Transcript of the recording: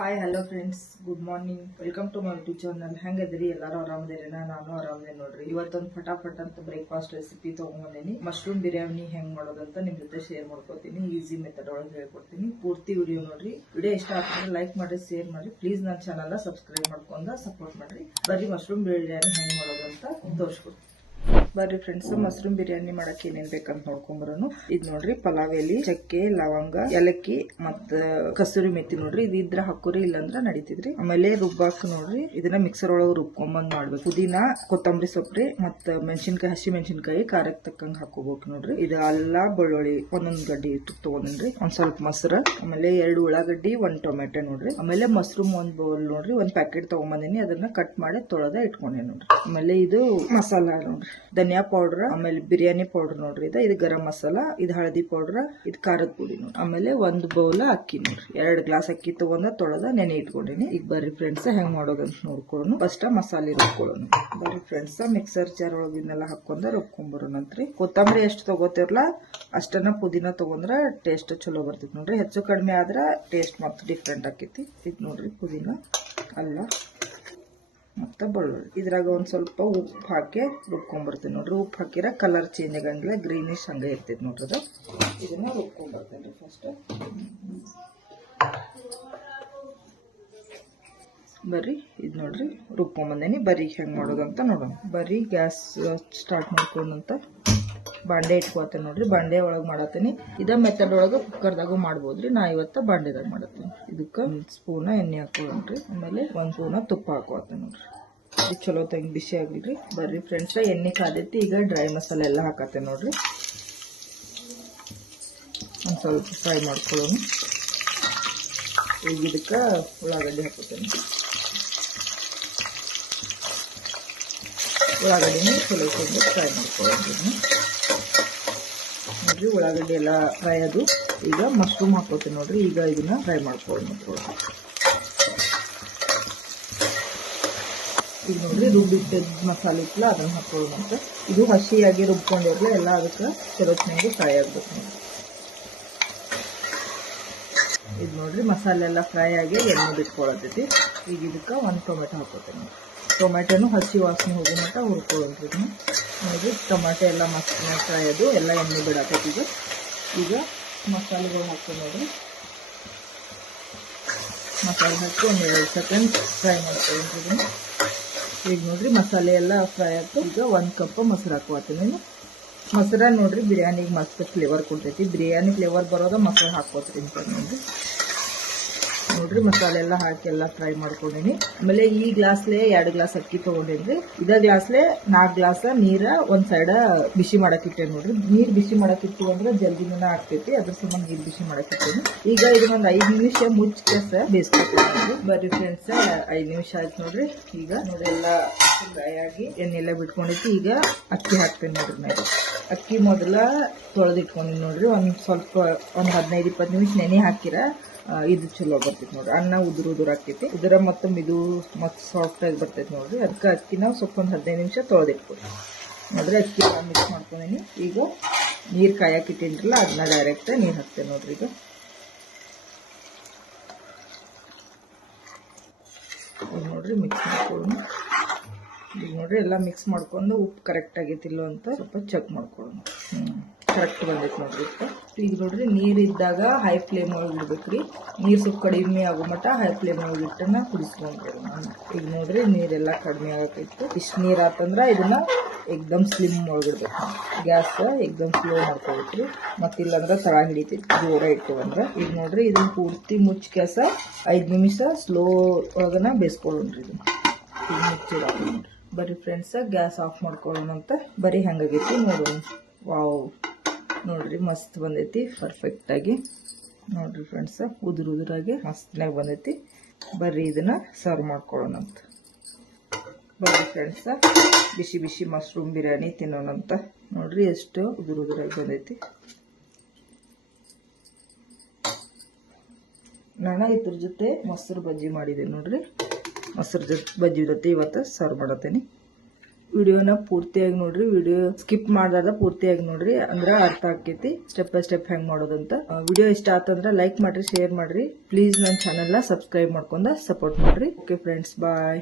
Hi hello friends good morning welcome to my YouTube channel ಹೆಂಗದ್ರಿ ಎಲ್ಲರೂ ಆರಾಮದೇನ ನಾನು ಆರಾಮದೇ ನೋಡ್ರಿ. ಇವತ್ತೊಂದು ಫಟಾಫಟ್ ಅಂತ ಬ್ರೇಕ್ಫಾಸ್ಟ್ ರೆಸಿಪಿ ತೊಗೊಂಬಂದೇನಿ. ಮಶ್ರೂಮ್ ಬಿರಿಯಾನಿ ಹೆಂಗ್ ಮಾಡೋದಂತ ನಿಮ್ ಜೊತೆ ಶೇರ್ ಮಾಡ್ಕೋತೀನಿ. ಈಸಿ ಮೆಥಡ್ ಒಳಗೆ ಹೇಳ್ಕೊಡ್ತೀನಿ. ಪೂರ್ತಿ ವಿಡಿಯೋ ನೋಡ್ರಿ. ವಿಡಿಯೋ ಇಷ್ಟ ಆಗ್ತದೆ ಲೈಕ್ ಮಾಡಿ ಶೇರ್ ಮಾಡಿ. ಪ್ಲೀಸ್ ನನ್ನ ಚಾನಲ್ ಸಬ್ಸ್ಕ್ರೈಬ್ ಮಾಡ್ಕೊಂಡ ಸಪೋರ್ಟ್ ಮಾಡ್ರಿ. ಬರೀ ಮಶ್ರೂಮ್ ಬಿರಿಯಾನಿ ಹೆಂಗ್ ಮಾಡೋದಂತ ತೋರಿಸ್ಕೊಡ್ತೀನಿ. ಬರ್ರಿ ಫ್ರೆಂಡ್ಸ್ ಮಶ್ರೂಮ್ ಬಿರಿಯಾನಿ ಮಾಡಕ್ ಏನೇನ್ ಬೇಕಂತ ನೋಡ್ಕೊಂಬರೋನು. ಇದ್ ನೋಡ್ರಿ ಪಲಾವ್ ಎಲಿ ಚಕ್ಕೆ, ಲವಂಗ, ಏಲಕ್ಕಿ ಮತ್ತ ಕಸೂರಿ ಮೆತ್ತಿ ನೋಡ್ರಿ. ಇದ್ ಇದ್ರ ಹಾಕೋರಿ, ಇಲ್ಲಂದ್ರ ನಡೀತಿದ್ರಿ. ಆಮೇಲೆ ರುಬ್ಬಾಕ್ ನೋಡ್ರಿ. ಇದನ್ನ ಮಿಕ್ಸರ್ ಒಳಗ ರುಬ್ಕೊಂಬಂದ್ ಮಾಡ್ಬೇಕು. ಪುದೀನ, ಕೊತ್ತಂಬರಿ ಸೊಪ್ರಿ ಮತ್ತ ಮೆಣಸಿನ್ಕಾಯಿ, ಹಸಿ ಮೆಣಸಿನ್ಕಾಯಿ, ಖಾರಕ್ ತಕ್ಕಂಗ ಹಾಕೋಬೇಕು ನೋಡ್ರಿ. ಇದು ಅಲ್ಲ ಬೆಳ್ಳುಳ್ಳಿ ಒಂದೊಂದ್ ಗಡ್ಡಿ ಇಟ್ಟು ತಗೊಂಡ್ರಿ ಒಂದ್ ಸ್ವಲ್ಪ ಮೊಸರು, ಆಮೇಲೆ ಎರಡು ಉಳ್ಳಾಗಡ್ಡಿ, ಒಂದ್ ಟೊಮೆಟೊ ನೋಡ್ರಿ. ಆಮೇಲೆ ಮಶ್ರೂಮ್ ಒಂದ್ ಬೌಲ್ ನೋಡ್ರಿ. ಒಂದ್ ಪ್ಯಾಕೆಟ್ ತಗೊಂಬಂದಿನಿ. ಅದನ್ನ ಕಟ್ ಮಾಡಿ ತೊಳೆದ ಇಟ್ಕೊಂಡೆ ನೋಡ್ರಿ. ಆಮೇಲೆ ಇದು ಮಸಾಲಾ ನೋಡ್ರಿ. ಧನಿಯಾ ಪೌಡರ್ ಆಮೇಲೆ ಬಿರಿಯಾನಿ ಪೌಡರ್ ನೋಡ್ರಿ ಇದು. ಇದು ಗರಂ ಮಸಾಲ, ಇದು ಹಳದಿ ಪೌಡರ್ ಇದು ಖಾರದ ಪುಡಿ ನೋಡ್ರಿ. ಆಮೇಲೆ ಒಂದು ಬೌಲ್ ಅಕ್ಕಿ ನೋಡ್ರಿ. ಎರಡು ಗ್ಲಾಸ್ ಅಕ್ಕಿ ತಗೊಂಡ ತೊಳೆದ ನೆನೆ ಇಟ್ಕೊಂಡಿನಿ. ಈಗ ಬರ್ರಿ ಫ್ರೆಂಡ್ಸ್ ಹೆಂಗ್ ಮಾಡೋದಂತ ನೋಡ್ಕೊಳ್ಳೋಣ. ಫಸ್ಟ್ ಮಸಾಲೆ ರುಬ್ಕೊಳ್ಳೋಣ. ಬರ್ರಿ ಫ್ರೆಂಡ್ಸ್ ಮಿಕ್ಸರ್ ಜಾರ್ ಒಳಗಿನೆಲ್ಲ ಹಾಕೊಂಡ ರುಬ್ಕೊಂಬರೋಣಂತ್ರಿ ಕೊತ್ತಂಬರಿ ಎಷ್ಟು ತಗೋತಿರಲ್ಲ ಅಷ್ಟನ್ನ ಪುದೀನ ತಗೊಂಡ್ರ ಟೇಸ್ಟ್ ಚಲೋ ಬರ್ತೈತಿ ನೋಡ್ರಿ. ಹೆಚ್ಚು ಕಡಿಮೆ ಆದ್ರ ಟೇಸ್ಟ್ ಮತ್ತೆ ಡಿಫ್ರೆಂಟ್ ಆಕೈತಿ. ಇದು ನೋಡ್ರಿ ಪುದೀನ, ಅಲ್ಲ. ಮತ್ತು ಬೆಳ್ಳುಳ್ಳಿ. ಇದ್ರಾಗ ಒಂದು ಸ್ವಲ್ಪ ಉಪ್ಪು ಹಾಕಿ ರುಬ್ಕೊಂಬರ್ತೀನಿ ನೋಡ್ರಿ. ಉಪ್ಪು ಹಾಕಿರ ಕಲರ್ ಚೇಂಜ್ ಆಗಂಗಿಲ್ಲ ಗ್ರೀನಿಶ್ ಹಂಗೆ ಇರ್ತೈತೆ ನೋಡ್ರಿ ಅದು. ಇದನ್ನು ರುಬ್ಕೊಂಬರ್ತೀನಿ ರೀ ಫಸ್ಟ್ ಬರ್ರಿ, ಇದು ನೋಡ್ರಿ, ರುಬ್ಕೊಂಬಂದೇನಿ. ಬರೀ ಹೆಂಗೆ ಮಾಡೋದಂತ ನೋಡೋಣ. ಬರೀ ಗ್ಯಾಸ್ ಸ್ಟಾರ್ಟ್ ಮಾಡ್ಕೊಂಡಂತ. ಬಾಂಡೆ ಇಟ್ಕೊಳ್ತೇನೆ ನೋಡ್ರಿ, ಬಾಂಡೆ ಒಳಗೆ ಮಾಡತ್ತೀನಿ. ಇದ ಮೆಥಡ್ ಒಳಗೆ ಕುಕ್ಕರ್ದಾಗೂ ಮಾಡ್ಬೋದ್ರಿ, ನಾ ಇವತ್ತ ಬಾಂಡೆದಾಗ ಮಾಡತ್ತೀನಿ. ಇದಕ್ಕೆ ಸ್ಪೂನ ಎಣ್ಣೆ ಹಾಕೊಳ್ಳೋಣ್ರಿ ಆಮೇಲೆ ಒಂದು ಸ್ಪೂನ ತುಪ್ಪ ಹಾಕೊಳ್ತೇನೆ ನೋಡ್ರಿ. ಇದು ಚಲೋ ತಂಗಿ ಬಿಸಿ ಆಗಿಲ್ರಿ. ಬರ್ರಿ ಫ್ರೆಂಡ್ಸ್ ಎಣ್ಣೆ ಕಾದೈತಿ, ಈಗ ಡ್ರೈ ಮಸಾಲೆ ಎಲ್ಲ ಹಾಕತ್ತೆ ನೋಡ್ರಿ. ಒಂದು ಸ್ವಲ್ಪ ಫ್ರೈ ಮಾಡ್ಕೊಳ್ಳೋಣ. ಈಗ ಇದಕ್ಕೆ ಉಳ್ಳಾಗಡ್ಡಿ ಹಾಕೋತೇನೆ. ಉಳ್ಳಾಗಡ್ಡಿನ ಚಲೋ ಫ್ರೈ ಮಾಡ್ಕೊಳ್ಳೋಣ. ನೋಡ್ರಿ ಉಳ್ಳಾಗಡ್ಡಿ ಎಲ್ಲ ಫ್ರೈ ಅದು ಈಗ ಮಶ್ರೂಮ್ ಹಾಕೋತೀನಿ ನೋಡ್ರಿ. ಈಗ ಇದನ್ನ ಫ್ರೈ ಮಾಡ್ಕೊಳ್ಳೋಣ ಈಗ ನೋಡ್ರಿ ರುಬ್ಬಿಟ್ಟ ಮಸಾಲೆ ಇತ್ತಲ್ಲ, ಅದನ್ನ ಹಾಕೊಳ್ಳೋಣ ಅಂತ. ಇದು ಹಸಿಯಾಗಿ ರುಬ್ಕೊಂಡಿರಲ್ಲ, ಎಲ್ಲ ಅದಕ್ಕೆ ಚಲೋ ಚೆನ್ನಾಗಿ ಫ್ರೈ ಆಗ್ಬೇಕು ನೋಡಿ ಇದು ನೋಡ್ರಿ, ಮಸಾಲೆ ಎಲ್ಲ ಫ್ರೈ ಆಗಿ ಎಣ್ಣೆ ಬಿಟ್ಕೊಳತೈತಿ ಈಗ ಇದಕ್ಕೆ ಒಂದು ಟೊಮೆಟೊ ಹಾಕೋತೀನಿ ಟೊಮೆಟೊನು ಹಸಿ ವಾಸನೆ ಹೋಗೋ ಮಟ್ಟ ಹುರ್ಕೊಳ್ಳೋದು ಹಾಗೆ ನೋಡ್ರಿ ಟೊಮೆಟೊ ಎಲ್ಲ ಮಸ್ತ್ ಫ್ರೈ ಅದು ಎಲ್ಲ ಎಣ್ಣೆ ಬಿಡಾಕತ್ತಿದ್ದು ಈಗ. ಮಸಾಲೆಗಳು ಹಾಕಿ ನೋಡಿ. ಮಸಾಲೆ ಹಾಕಿ ಒಂದು ಎರಡು ಸೆಕೆಂಡ್ ಫ್ರೈ ಇದನ್ನ ಈಗ ನೋಡ್ರಿ ಮಸಾಲೆ ಎಲ್ಲ ಫ್ರೈ ಆಯ್ತು. ಈಗ ಒಂದು ಕಪ್ ಮೊಸರು ಹಾಕೋತೀನಿ ಮೊಸರ ನೋಡ್ರಿ ಬಿರಿಯಾನಿಗೆ ಮಸ್ತ್ ಫ್ಲೇವರ್ ಕೊಡ್ತೈತಿ. ಬಿರಿಯಾನಿ ಫ್ಲೇವರ್ ಬರೋದ ಮೊಸರು ಹಾಕೋತೀನಿ ಅಂತ ನೋಡ್ರಿ. ನೋಡ್ರಿ ಮಸಾಲೆ ಎಲ್ಲ ಹಾಕಿ ಎಲ್ಲ ಫ್ರೈ ಮಾಡ್ಕೊಂಡಿನಿ. ಆಮೇಲೆ ಈ ಗ್ಲಾಸ್ಲೆ ಎರಡು ಗ್ಲಾಸ್ ಅಕ್ಕಿ ತೊಗೊಂಡಿದ್ರಿ ಇದ ಗ್ಲಾಸ್ಲೆ ನಾಲ್ಕು ಗ್ಲಾಸ್ ನೀರ, ಒಂದ್ ಸೈಡ ಬಿಸಿ ಮಾಡಕ್ ಇಟ್ಟೇನಿ ನೋಡ್ರಿ. ನೀರ್ ಬಿಸಿ ಮಾಡಕ್ ಅಂದ್ರೆ ಜಲ್ದಿನ ಆಗ್ತೈತಿ. ಅದ್ರ ಸಂಬಂಧ ನೀರ್ ಬಿಸಿ ಮಾಡಕ್ ಇಟ್ಟೇನಿ. ಈಗ ಇದನ್ನೊಂದ್ ಐದ್ ನಿಮಿಷ ಮುಚ್ಚ ಕೆಸ ಬೇಯಿಸ್ಕೊತೀನಿ ಬರ್ರಿ ಫ್ರೆಂಡ್ಸ್ ಐದ್ ನಿಮಿಷ ಆಯ್ತು ನೋಡ್ರಿ. ಈಗ ನೋಡ್ರಿ, ಎಲ್ಲ ಫ್ರೈ ಆಗಿ ಎಣ್ಣೆಲ್ಲ ಬಿಟ್ಕೊಂಡೈತಿ ಈಗ ಅಕ್ಕಿ ಹಾಕ್ತೇನೆ ನೋಡ್ರಿ ಮೇಲೆ ಅಕ್ಕಿ ಮೊದಲ ತೊಳೆದಿಟ್ಕೊಂಡಿನಿ ನೋಡ್ರಿ, ಒಂದು ಸ್ವಲ್ಪ ಒಂದು ಹದಿನೈದು ಇಪ್ಪತ್ತು ನಿಮಿಷ ನೆನೆ ಹಾಕಿರ ಇದು ಚಲೋ ಬರ್ತೈತಿ ನೋಡ್ರಿ. ಅನ್ನ ಉದುರು ಉದುರು ಆಗ್ತೈತಿ. ಇದರ ಮತ್ತು ಇದು ಮತ್ತು ಸಾಫ್ಟಾಗಿ ಬರ್ತೈತಿ ನೋಡ್ರಿ. ಅದಕ್ಕೆ ಅಕ್ಕಿ ನಾವು ಸ್ವಲ್ಪ ಒಂದು ಹದಿನೈದು ನಿಮಿಷ ತೊಳೆದಿಟ್ಕೊಡಿ ನೋಡ್ರಿ ಅಕ್ಕಿ ಮಿಕ್ಸ್ ಮಾಡ್ಕೊಂಡಿನಿ. ಈಗ ನೀರು ಕಾಯಕ್ಕೆ ಇಟ್ಟಿನ್ರಲ್ಲ ಅದನ್ನ ಡೈರೆಕ್ಟ್ ನೀರು ಹಾಕ್ತೇನೆ ನೋಡ್ರಿ ಈಗ. ನೋಡ್ರಿ ಮಿಕ್ಸ್ ಮಾಡ್ಕೊಳ್ಳೋಣ ಈಗ ನೋಡ್ರಿ, ಎಲ್ಲ ಮಿಕ್ಸ್ ಮಾಡ್ಕೊಂಡು ಉಪ್ಪು ಕರೆಕ್ಟ್ ಆಗೈತಿಲ್ಲೋ ಅಂತ ಸ್ವಲ್ಪ ಚೆಕ್ ಮಾಡ್ಕೊಳ್ಳೋಣ. ಕರೆಕ್ಟ್ ಬಂದೈತೆ ನೋಡ್ರಿ ಈಗ ನೋಡ್ರಿ ನೀರು ಇದ್ದಾಗ ಹೈ ಫ್ಲೇಮ್ ಒಳಗೆ ಇಡ್ಬೇಕ್ರಿ. ನೀರು ಸ್ವಲ್ಪ ಕಡಿಮೆ ಆಗೋ ಮಟ್ಟ ಹೈ ಫ್ಲೇಮ್ ಒಳಗೆ ಇಟ್ಟನ್ನ ಕುದಿಸ್ಕೊಂಡ್ರಿ ಈಗ ನೋಡ್ರಿ, ನೀರೆಲ್ಲ ಕಡಿಮೆ ಆಗತ್ತೈತಿ ಇಷ್ಟು ನೀರು ಆತಂದ್ರೆ ಇದನ್ನ ಎಕ್ದಮ್ ಸ್ಲಿಮ್ ಒಳಗಿಡ್ಬೇಕು ಗ್ಯಾಸ್ ಎಕ್ದಮ್ ಸ್ಲೋ ಮಾಡ್ಕೊಬೇಕ್ರಿ ಮತ್ತಿಲ್ಲಂದ್ರೆ ತಳ ಹಿಡಿತೈತಿ ಜೋರ ಇಟ್ಟಿವಂದ್ರೆ ಈಗ ನೋಡ್ರಿ, ಇದನ್ನ ಪೂರ್ತಿ ಮುಚ್ಚಿ ಗ್ಯಾಸ ಐದು ನಿಮಿಷ ಸ್ಲೋ ಒಳಗನ ಬೇಯಿಸ್ಕೊಳ್ಳೋಣ್ರಿ ಇದನ್ನ. ಈಗ ಮುಚ್ಚಿಡೋಣ ನೋಡ್ರಿ. ಬರೀ ಫ್ರೆಂಡ್ಸ ಗ್ಯಾಸ್ ಆಫ್ ಮಾಡ್ಕೊಳ್ಳೋಣ ಅಂತ ಬರೀ ಹಂಗಾಗೈತಿ, ನೋಡೋಣ. ವಾವ್ ನೋಡ್ರಿ, ಮಸ್ತ್ ಬಂದೈತಿ ಪರ್ಫೆಕ್ಟ್ ಆಗಿ. ನೋಡ್ರಿ ಫ್ರೆಂಡ್ಸ ಉದುರು ಉದುರಾಗಿ ಮಸ್ತ್ನಾಗ ಬಂದೈತಿ. ಬರ್ರಿ ಇದನ್ನ ಸರ್ವ್ ಮಾಡ್ಕೊಳ್ಳೋಣ ಅಂತ ಬರ್ರಿ ಫ್ರೆಂಡ್ಸ ಬಿಸಿ ಬಿಸಿ ಮಶ್ರೂಮ್ ಬಿರಿಯಾನಿ ತಿನ್ನೋಣಂತ. ನೋಡ್ರಿ, ಎಷ್ಟು ಉದುರು ಉದುರಾಗಿ ಬಂದೈತಿ. ನಾನು ಇದ್ರ ಜೊತೆ ಮೊಸರು ಬಜ್ಜಿ ಮಾಡಿದೆ, ನೋಡ್ರಿ. ಮೊಸರು ಜೊತೆ ಬಜ್ಜಿ ಜೊತೆ ಇವತ್ತು ಸರ್ವ್ ಮಾಡತ್ತೀನಿ. ವಿಡಿಯೋನ ಪೂರ್ತಿಯಾಗಿ ನೋಡ್ರಿ, ವಿಡಿಯೋ ಸ್ಕಿಪ್ ಮಾಡ್ದಾದ ಪೂರ್ತಿಯಾಗಿ ನೋಡ್ರಿ, ಅಂದ್ರೆ ಅರ್ಥ ಆಕೈತಿ ಸ್ಟೆಪ್ ಬೈ ಸ್ಟೆಪ್ ಹೆಂಗ್ ಮಾಡೋದಂತ. ವಿಡಿಯೋ ಇಷ್ಟ ಆತಂದ್ರ ಲೈಕ್ ಮಾಡ್ರಿ ಶೇರ್ ಮಾಡ್ರಿ. ಪ್ಲೀಸ್ ನನ್ನ ಚಾನೆಲ್ನ ಸಬ್ಸ್ಕ್ರೈಬ್ ಮಾಡ್ಕೊಂಡ ಸಪೋರ್ಟ್ ಮಾಡ್ರಿ. Okay friends bye